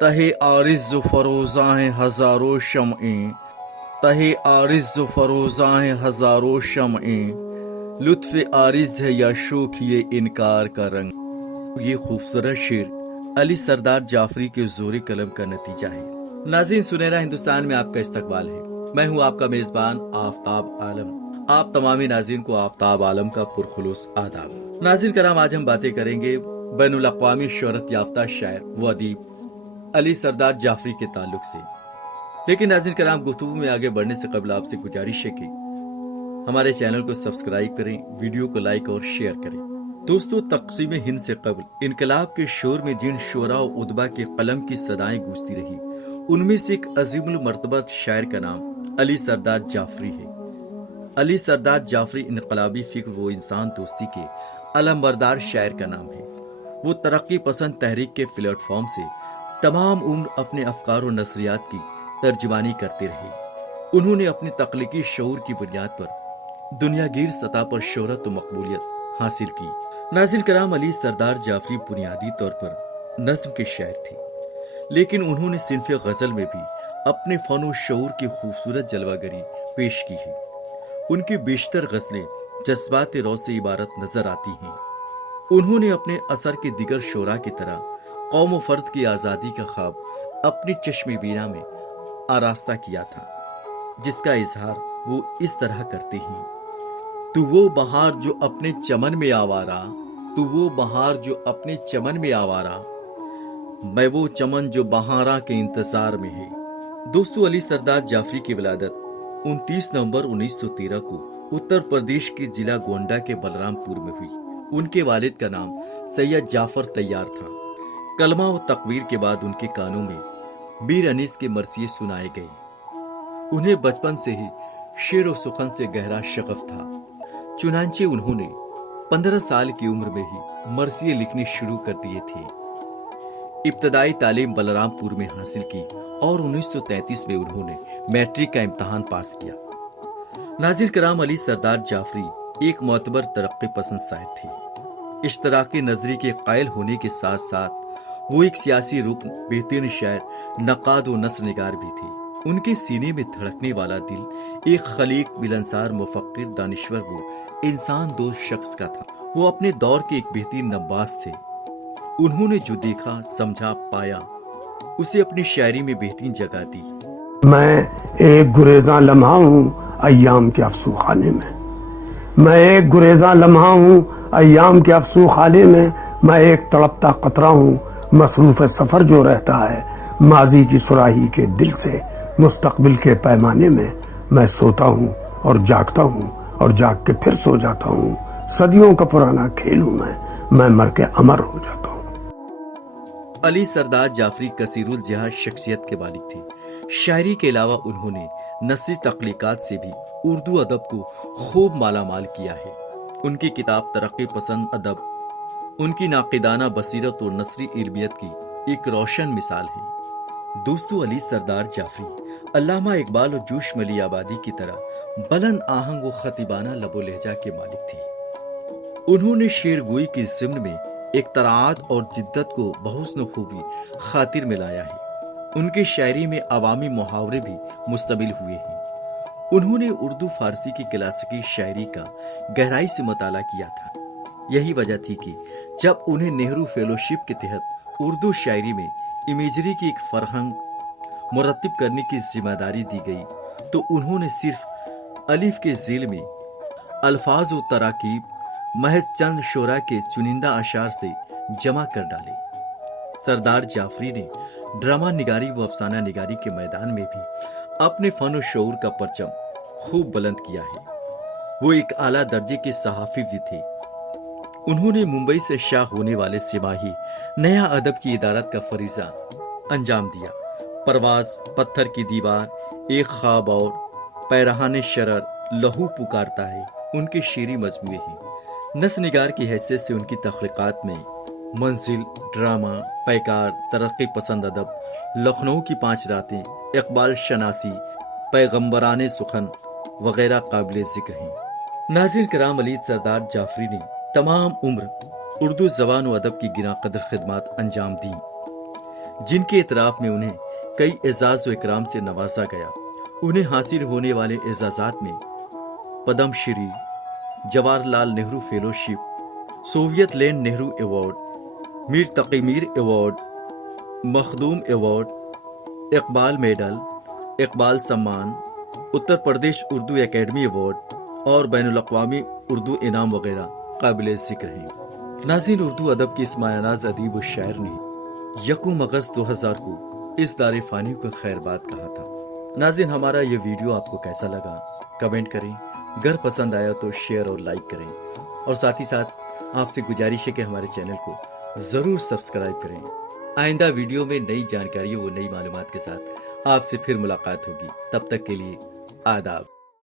تہے عارض و فروزاں ہیں ہزاروں شمعیں، تہے عارض و فروزاں ہیں ہزاروں شمعیں، لطف عارض ہے یا شوخی انکار کا رنگ۔ یہ خوبصورت شعر علی سردار جعفری کے زور قلم کا نتیجہ ہے۔ ناظرین، سنہرا ہندوستان میں آپ کا استقبال ہے۔ میں ہوں آپ کا میزبان آفتاب عالم۔ آپ تمامی ناظرین کو آفتاب عالم کا پرخلوص آداب۔ ناظرین کرام، آج ہم باتیں کریں گے بین الاقوامی شہرت یافتہ شاعر و ادیب علی سردار جعفری کے تعلق سے۔ لیکن ناظرین کرام، گفتگو میں آگے بڑھنے سے قبل آپ سے گزارش ہے کہ ہمارے چینل کو سبسکرائب کریں، ویڈیو کو لائک اور شیئر کریں۔ دوستو، تقسیم ہند سے قبل انقلاب کے شور میں جن شعراء و ادبا کے قلم کی صدائیں گونجتی رہی، ان میں سے ایک عظیم المرتبہ شاعر کا نام علی سردار جعفری ہے۔ علی سردار جعفری انقلابی فکر و انسان دوستی کے علم بردار شاعر کا نام ہے۔ وہ ترقی پسند تحریک کے پلیٹ فارم سے تمام عمر اپنے افکار و نظریات کی ترجمانی کرتے رہے۔ انہوں نے اپنے تخلیقی شعور کی بنیاد پر دنیا گیر سطح پر شہرت و مقبولیت حاصل کی۔ ناظرین کرام، علی سردار جعفری بنیادی طور پر نظم کے شاعر تھے، لیکن انہوں نے صنف غزل میں بھی اپنے فن و شعور کی خوبصورت جلوہ گری پیش کی ہے۔ ان کی بیشتر غزلیں جذبات رو سے عبارت نظر آتی ہیں۔ انہوں نے اپنے اثر کے دیگر شعراء کی طرح قوم و فرد کی آزادی کا خواب اپنی چشم بینا میں آراستہ کیا تھا، جس کا اظہار وہ اس طرح کرتے ہیں: تو وہ بہار جو اپنے چمن میں آوارا، تو وہ بہار جو اپنے چمن میں آوارا، میں وہ چمن جو بہاراں کے انتظار میں ہے۔ دوستو، علی سردار جعفری کی ولادت 29 نومبر 1913 کو اتر پردیش کے ضلع گونڈا کے بلرام پور میں ہوئی۔ ان کے والد کا نام سید جعفر طیار تھا۔ کلمہ و تکبیر کے بعد ان کے کانوں میں میر انیس کے مرثیے سنائے گئے۔ انہیں بچپن سے ہی شعر و سخن سے گہرا شغف تھا، چنانچہ انہوں نے 15 سال کی عمر میں ہی مرثیے لکھنے شروع کر دیے تھے۔ ابتدائی تعلیم بلرام پور میں حاصل کی اور 1933 میں انہوں نے میٹرک کا امتحان پاس کیا۔ ناظرین کرام، علی سردار جعفری ایک معتبر ترقی پسند شاعر تھے۔ اشتراکی نظری کے قائل ہونے کے ساتھ ساتھ وہ ایک سیاسی رکن، بہترین شاعر، نقاد و نثر نگار بھی تھے۔ ان کے سینے میں دھڑکنے والا دل ایک خلیق، ملنسار، مفکر، دانشور و انسان دوست شخص کا تھا۔ وہ اپنے دور کے ایک بہترین نباز تھے۔ انہوں نے جو دیکھا، سمجھا، پایا، اسے اپنی شاعری میں بہترین جگہ دی۔ میں ایک گریزاں لمحہ ہوں ایام کے افسو خانے میں، میں ایک گریزاں لمحہ ہوں ایام کے افسو خانے میں، میں ایک تڑپتا قطرہ ہوں مصروف سفر جو رہتا ہے ماضی کی صراحی کے دل سے مستقبل کے پیمانے میں۔ میں سوتا ہوں اور جاگتا ہوں اور جاگ کے پھر سو جاتا ہوں، صدیوں کا پرانا کھیل ہوں میں مر کے امر ہو جاتا ہوں۔ علی سردار جعفری کثیر الجہاد شخصیت کے مالک تھے۔ شاعری کے علاوہ انہوں نے نثری تخلیقات سے بھی اردو ادب کو خوب مالا مال کیا ہے۔ ان کی کتاب ترقی پسند ادب ان کی ناقدانہ بصیرت اور نثری علمیت کی ایک روشن مثال ہے۔ دوستو، علی سردار جعفری علامہ اقبال اور جوش ملی آبادی کی طرح بلند آہنگ و خطیبانہ لب و لہجہ کے مالک تھے۔ انہوں نے شعر گوئی کی ضمن میں اختراعات اور جدت کو بحسن خوبی خاطر میں لایا ہے۔ ان کی شاعری میں عوامی محاورے بھی مستعمل ہوئے ہیں۔ انہوں نے اردو فارسی کی کلاسیکی شاعری کا گہرائی سے مطالعہ کیا تھا۔ یہی وجہ تھی کہ جب انہیں نہرو فیلوشپ کے تحت اردو شاعری میں امیجری کی ایک فرہنگ مرتب کرنے کی ذمہ داری دی گئی تو انہوں نے صرف الف کے ذیل میں الفاظ و تراکیب محض چند شعراء کے چنندہ اشعار سے جمع کر ڈالے۔ سردار جعفری نے ڈرامہ نگاری و افسانہ نگاری کے میدان میں بھی اپنے فن و شعور کا پرچم خوب بلند کیا ہے۔ وہ ایک اعلیٰ درجے کے صحافی بھی تھے۔ انہوں نے ممبئی سے شائع ہونے والے سپاہی نیا ادب کی ادارت کا فریضہ انجام دیا۔ پرواز، پتھر کی دیوار، ایک خواب اور پیرہان شرر، لہو پکارتا ہے ان کے شعری مجموعے ہیں۔ نثر نگار کی حیثیت سے ان کی تخلیقات میں منزل، ڈرامہ، پیکار، ترقی پسند ادب، لکھنؤ کی 5 راتیں، اقبال شناسی، پیغمبران سخن وغیرہ قابل ذکر ہیں۔ ناظرین کرام، علی سردار جعفری نے تمام عمر اردو زبان و ادب کی گراں قدر خدمات انجام دیں۔ جن کے اعتراف میں انہیں کئی اعزاز و اکرام سے نوازا گیا۔ انہیں حاصل ہونے والے اعزازات میں Padma Shri, Jawahar Lal Nehru fellowship, Soviet Land Nehru award, Mir Taqi Mir award, Makhdoom award, Iqbal medal, Iqbal Samman, Uttar Pradesh Urdu academy award اور بین الاقوامی اردو انعام وغیرہ قابل ذکر ہیں۔ ناظرین، اردو ادب کی اس مایہ ناز ادیب و شاعر نے 1 اگست 2000 کو اس دار فانی کو خیر بات کہا تھا۔ ناظرین، ہمارا یہ ویڈیو آپ کو کیسا لگا کمنٹ کریں، اگر پسند آیا تو شیئر اور لائک کریں، اور ساتھ ہی ساتھ آپ سے گزارش ہے کہ ہمارے چینل کو ضرور سبسکرائب کریں۔ آئندہ ویڈیو میں نئی جانکاریوں و نئی معلومات کے ساتھ آپ سے پھر ملاقات ہوگی۔ تب تک کے لیے آداب۔